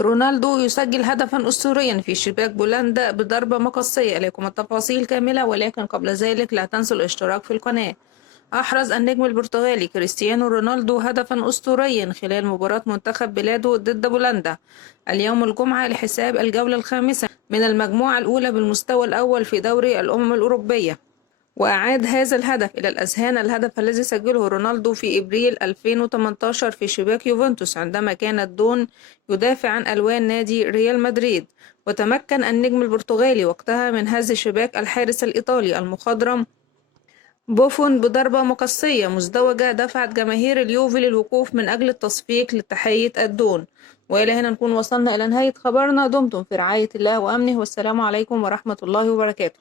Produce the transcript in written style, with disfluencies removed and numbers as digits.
رونالدو يسجل هدفا أسطوريا في شباك بولندا بضربة مقصية. إليكم التفاصيل كاملة، ولكن قبل ذلك لا تنسوا الاشتراك في القناة. أحرز النجم البرتغالي كريستيانو رونالدو هدفا أسطوريا خلال مباراة منتخب بلاده ضد بولندا اليوم الجمعة لحساب الجولة الخامسة من المجموعة الأولى بالمستوى الأول في دوري الأمم الأوروبية. وأعاد هذا الهدف إلى الأذهان الهدف الذي سجله رونالدو في إبريل 2018 في شباك يوفنتوس عندما كانت دون يدافع عن ألوان نادي ريال مدريد. وتمكن النجم البرتغالي وقتها من هز شباك الحارس الإيطالي المخضرم بوفون بضربة مقصية مزدوجة دفعت جماهير اليوفي للوقوف من أجل التصفيق لتحية الدون. وإلى هنا نكون وصلنا إلى نهاية خبرنا. دمتم في رعاية الله وأمنه، والسلام عليكم ورحمة الله وبركاته.